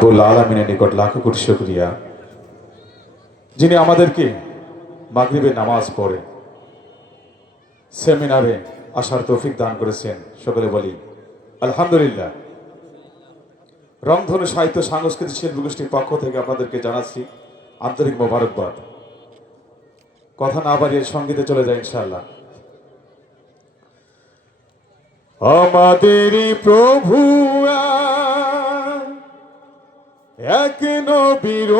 রব্বুল আলমিনের নিকট লাখো কোটি শুকরিয়া। যিনি আমাদেরকে মাগরিবের নামাজ পড়ে, সেমিনারে আসার তৌফিক দান করেছেন, সকলে বলি, আলহামদুলিল্লাহ। রংধনু সাহিত্য সাংস্কৃতিক শিল্পী গোষ্ঠীর পক্ষ থেকে আপনাদেরকে জানাচ্ছি আন্তরিক মোবারকবাদ। কথা না বাড়িয়ে সঙ্গীতে চলে যায় ইনশাআল্লাহ। আমাদেরই প্রভু এক নবীর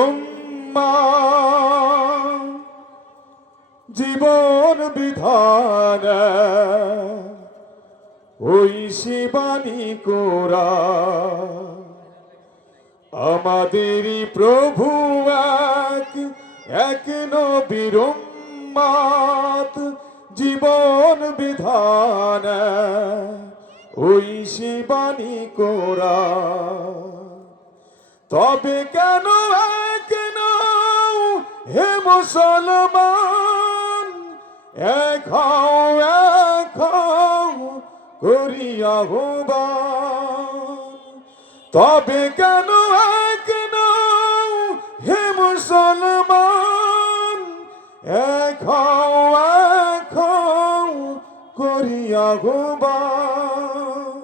জীবন বিধান, ওই শিবানী কোরা। আমাদেরই প্রভু এক এক নবীর জীবন বিধান, ওই শিবানী কোরা। তবে কেন এক নও হে মুসলমান, এক হও এক হও তবে কেন এক নও হে মুসলমান, এক হও এক হও করিয়া হুবান।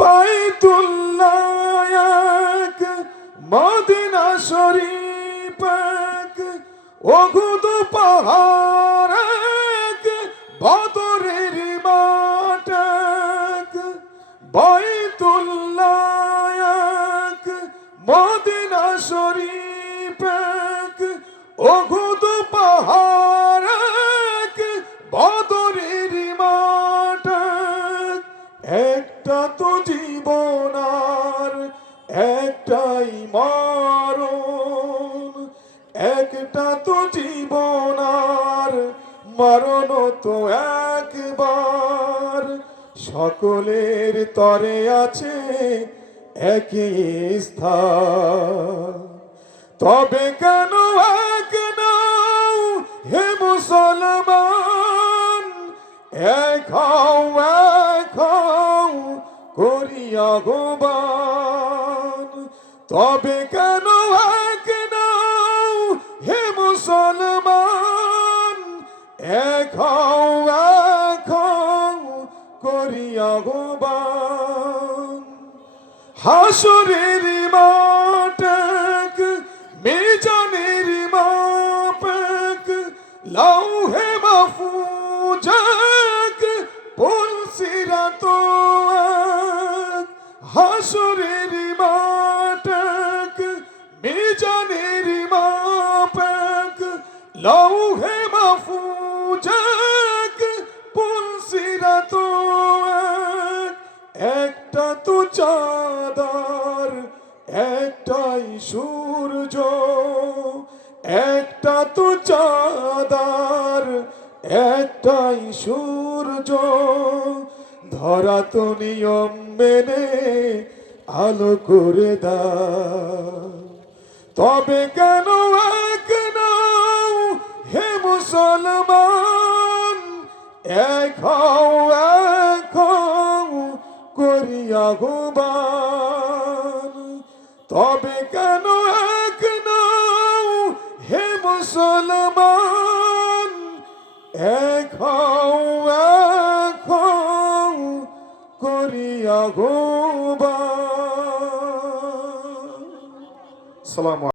বাইতুল্লাহ মদিনা শরীফ এক ওগুদ পাহাড় বদরের বাইতুল্লাহ এক মদিনা শরীফ এক ওগুদ পাহাড় বদরের মাঠ একটা তো জীবন মরণ তো একবার, সকলের তরে আছে একই স্থান। তবে কেন এক নাও হে মুসলমান, এক হও এক হও করিয়া গোবান। তবে কেন এক করিয়া গোবান হাসরের মাটক মিজানের মাপক, লৌহে মাফুজক পুলসিরাত হাসরের মাটক মিজানের মাপক, লৌহে মাফুজক পুলসিরাত একটা তো চাঁদার একটাই সূর্য, একটা তো চাঁদার একটাই সূর্য। ধরা তো নিয়ম মেনে আলো করে দাও। তবে কেন এক নাও হে মুসলমান, এক হও গোবান তবে কেন এক নাও হে মুসলমান? এক হও এক হও করিয়া আহ্বান সালাম